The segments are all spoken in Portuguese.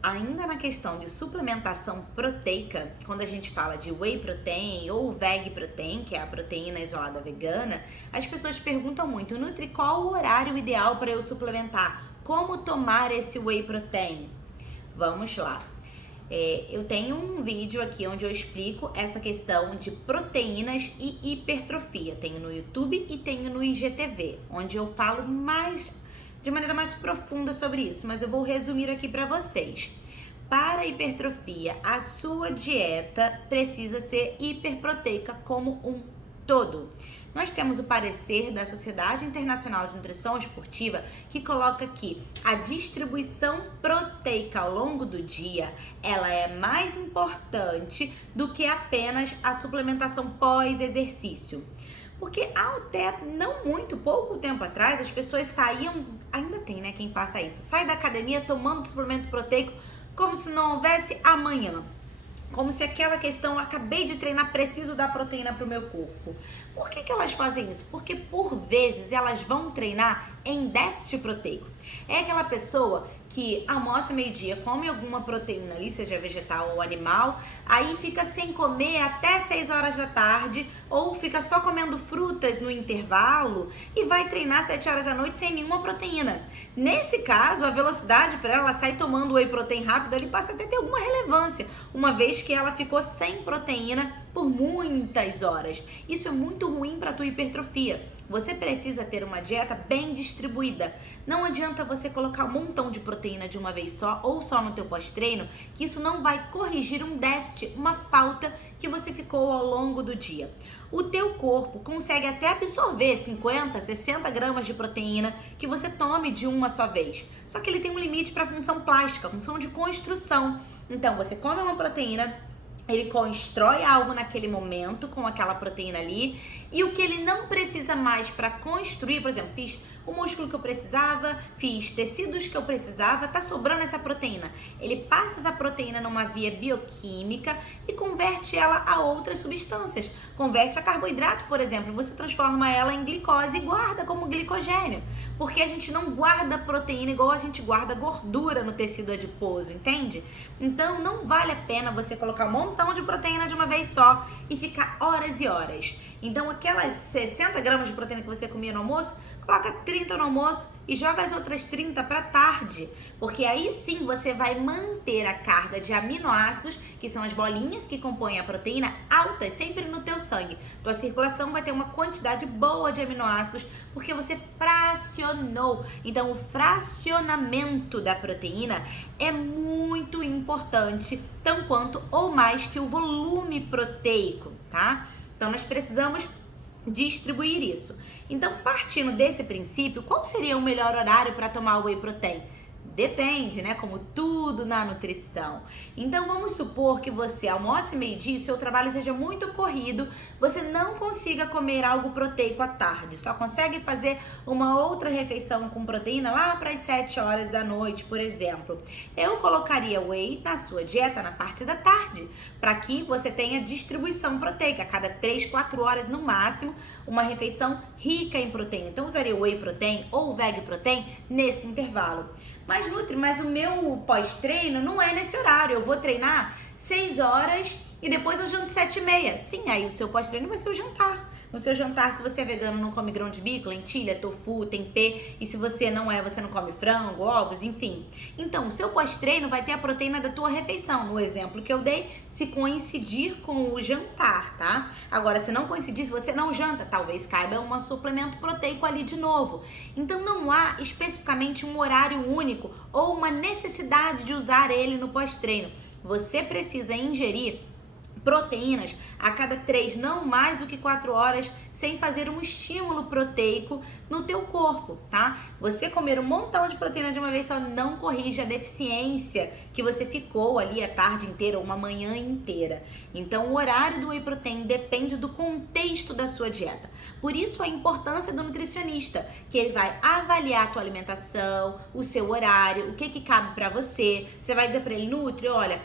Ainda na questão de suplementação proteica, quando a gente fala de whey protein ou veg protein, que é a proteína isolada vegana, as pessoas perguntam muito, Nutri, qual o horário ideal para eu suplementar? Como tomar esse whey protein? Vamos lá. Eu tenho um vídeo aqui onde eu explico essa questão de proteínas e hipertrofia. Tenho no YouTube e tenho no IGTV, onde eu falo de maneira mais profunda sobre isso, mas eu vou resumir aqui para vocês. Para a hipertrofia, a sua dieta precisa ser hiperproteica como um todo. Nós temos o parecer da Sociedade Internacional de Nutrição Esportiva que coloca que a distribuição proteica ao longo do dia, ela é mais importante do que apenas a suplementação pós-exercício. Porque até não muito, pouco tempo atrás, as pessoas saíam, ainda tem, né, quem faça isso, sai da academia tomando suplemento proteico como se não houvesse amanhã. Como se aquela questão, acabei de treinar, preciso dar proteína para o meu corpo. Por que elas fazem isso? Porque por vezes elas vão treinar em déficit proteico. É aquela pessoa que almoça meio-dia, come alguma proteína ali, seja vegetal ou animal, aí fica sem comer até 6 horas da tarde, ou fica só comendo frutas no intervalo e vai treinar 7 horas da noite sem nenhuma proteína. Nesse caso, a velocidade para ela sair tomando whey protein rápido, ele passa até ter alguma relevância, uma vez que ela ficou sem proteína por muitas horas. Isso é muito ruim para a tua hipertrofia. Você precisa ter uma dieta bem distribuída. Não adianta você colocar um montão de proteína de uma vez só ou só no teu pós-treino, que isso não vai corrigir um déficit, uma falta que você ficou ao longo do dia. O teu corpo consegue até absorver 50, 60 gramas de proteína que você tome de uma só vez. Só que ele tem um limite para a função plástica, função de construção. Então, você come uma proteína, ele constrói algo naquele momento com aquela proteína ali, e o que ele não precisa mais para construir, por exemplo, fiz o músculo que eu precisava, fiz tecidos que eu precisava, tá sobrando essa proteína. Ele passa essa proteína numa via bioquímica e converte ela a outras substâncias. Converte a carboidrato, por exemplo, você transforma ela em glicose e guarda como glicogênio. Porque a gente não guarda proteína igual a gente guarda gordura no tecido adiposo, entende? Então não vale a pena você colocar um montão de proteína de uma vez só e ficar horas e horas. Então aquelas 60 gramas de proteína que você comia no almoço, coloca 30 no almoço e joga as outras 30 para tarde, porque aí sim você vai manter a carga de aminoácidos, que são as bolinhas que compõem a proteína, altas sempre no teu sangue. Tua circulação vai ter uma quantidade boa de aminoácidos, porque você fracionou. Então o fracionamento da proteína é muito importante, tão quanto ou mais que o volume proteico, tá? Então nós precisamos distribuir isso. Então, partindo desse princípio, qual seria o melhor horário para tomar o whey protein? Depende, né? Como tudo na nutrição. Então, vamos supor que você almoce meio-dia e seu trabalho seja muito corrido, você não consiga comer algo proteico à tarde, só consegue fazer uma outra refeição com proteína lá para as 7 horas da noite, por exemplo. Eu colocaria whey na sua dieta na parte da tarde, para que você tenha distribuição proteica, a cada 3, 4 horas no máximo, uma refeição rica em proteína. Então, usaria o whey protein ou o veg protein nesse intervalo. Mas Nutri, mas o meu pós-treino não é nesse horário, eu vou treinar 6 horas e depois eu janto 7h30. Sim, aí o seu pós-treino vai ser o jantar. No seu jantar, se você é vegano, não come grão de bico, lentilha, tofu, tempê, e se você não é, você não come frango, ovos, enfim. Então, o seu pós-treino vai ter a proteína da tua refeição, no exemplo que eu dei, se coincidir com o jantar, tá? Agora, se não coincidir, se você não janta, talvez caiba um suplemento proteico ali de novo. Então, não há especificamente um horário único ou uma necessidade de usar ele no pós-treino. Você precisa ingerir proteínas a cada 3, não mais do que 4 horas, sem fazer um estímulo proteico no teu corpo, tá? Você comer um montão de proteína de uma vez só não corrige a deficiência que você ficou ali a tarde inteira ou uma manhã inteira. Então, o horário do whey protein depende do contexto da sua dieta. Por isso, a importância do nutricionista, que ele vai avaliar a tua alimentação, o seu horário, o que cabe pra você. Você vai dizer pra ele, Nutri, olha,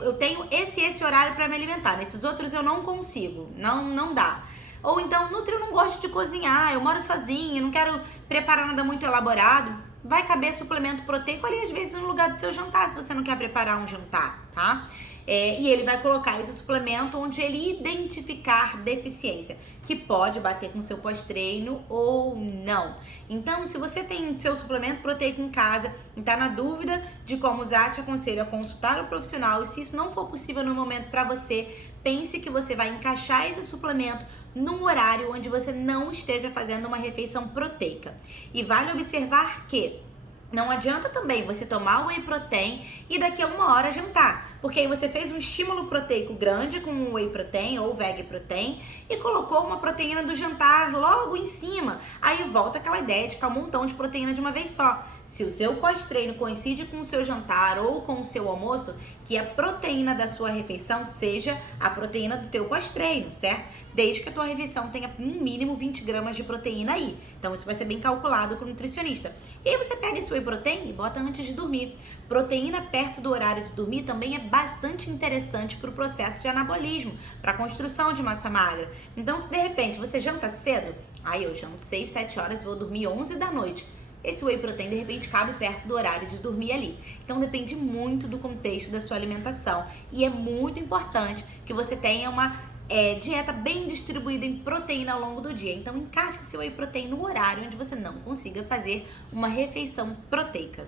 eu tenho esse horário pra me alimentar, nesses outros eu não consigo, não dá. Ou então, Nutri, eu não gosto de cozinhar, eu moro sozinha, não quero preparar nada muito elaborado. vai caber suplemento proteico ali, às vezes, no lugar do seu jantar, se você não quer preparar um jantar, tá? E ele vai colocar esse suplemento onde ele identificar deficiência, que pode bater com o seu pós-treino ou não. Então, se você tem seu suplemento proteico em casa e está na dúvida de como usar, te aconselho a consultar o profissional. E se isso não for possível no momento para você, pense que você vai encaixar esse suplemento num horário onde você não esteja fazendo uma refeição proteica. E vale observar que não adianta também você tomar o whey protein e daqui a 1 hora jantar, porque aí você fez um estímulo proteico grande com o whey protein ou veg protein e colocou uma proteína do jantar logo em cima. Aí volta aquela ideia de ficar um montão de proteína de uma vez só. Se o seu pós-treino coincide com o seu jantar ou com o seu almoço, que a proteína da sua refeição seja a proteína do teu pós-treino, certo? Desde que a tua refeição tenha no mínimo 20 gramas de proteína aí. Então isso vai ser bem calculado com o nutricionista. E aí você pega esse whey protein e bota antes de dormir. Proteína perto do horário de dormir também é bastante interessante para o processo de anabolismo, para a construção de massa magra. Então se de repente você janta cedo, eu janto 6, 7 horas e vou dormir 11 da noite. Esse whey protein, de repente, cabe perto do horário de dormir ali. Então, depende muito do contexto da sua alimentação. E é muito importante que você tenha uma dieta bem distribuída em proteína ao longo do dia. Então, encaixe esse whey protein no horário onde você não consiga fazer uma refeição proteica.